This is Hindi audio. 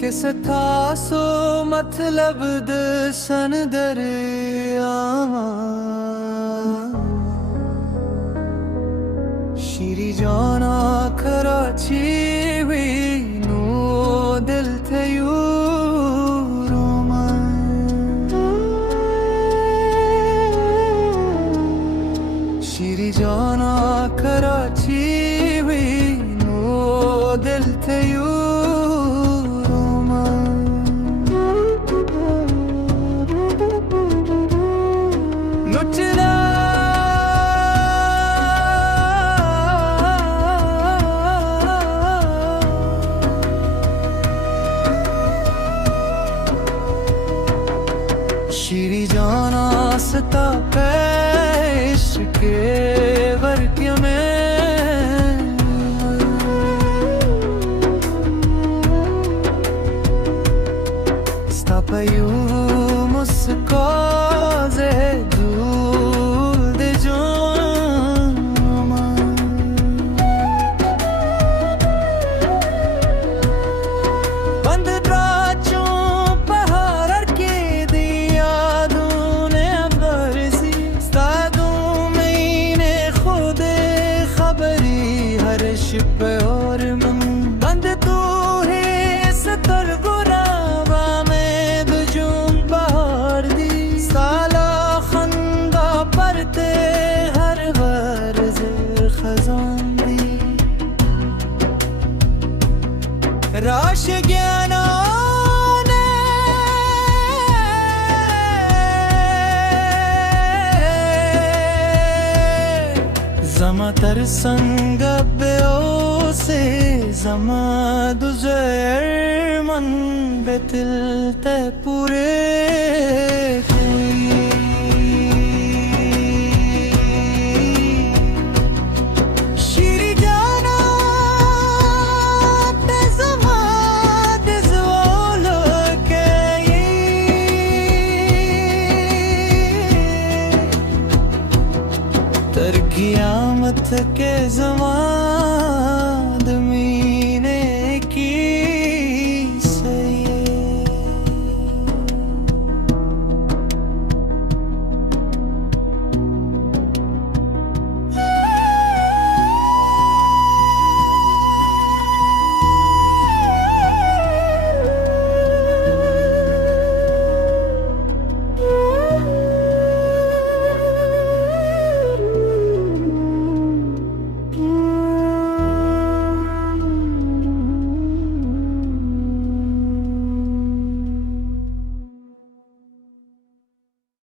किस था सो मतलब दसन दरिया श्री जाना कराची भी नो दिल थे यू श्री जाना कराची भी नो दिल थे यू श्री जाना सता पेश के वर्क में स्थापयू मुस्को जे दूल दे जो बंद पे और मन बंद तू है सतर गुराबा में दुजून बहार दी साला खंदा परते हर गर्ज खजान दी राश ज्ञाना जमा तर संग बेओ से जमा दुज़र मन बेतिल ते पूरे श्री जाना ते जमा दिज़ोल के तर क़यामत के ज़मा